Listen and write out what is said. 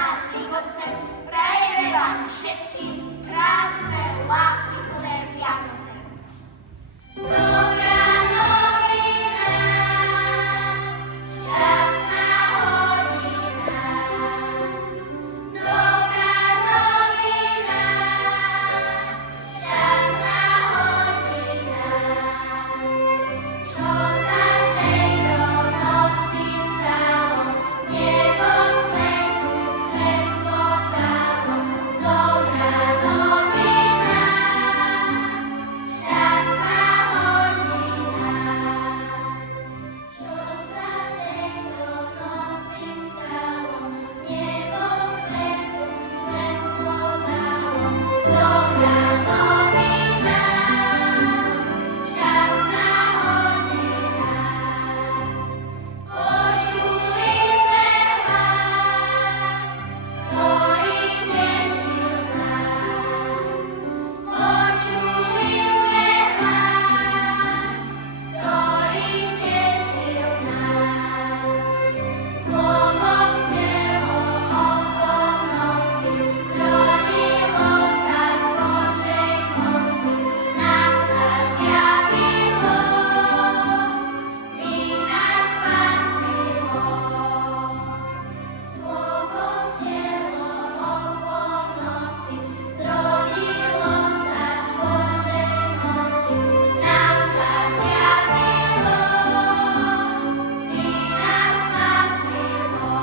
nám ligoce, prajeme vám všetkým krásne, láskyplné Vianoce. Dobrá novina, šťastná hodina. Dobrá novina, šťastná hodina. Čo sa tejto noci stalo, nebo svetu svetlo dalo. Dobrá novina, šťastná hodina. Čo sa tejto noci stalo, nebo svetu svetlo dalo. Dobrá novina, šťastná hodina. Počuli sme hlas, ktorý tešil nás. Počuli sme hlas, ktorý tešil nás. Slovo vtelo o polnoci, zrodilo sa z Božej moci, nám sa zjavilo, mi nás spasilo. Slovo vtelo o polnoci, zrodilo sa z Božej moci, nám sa zjavilo, mi nás spasilo.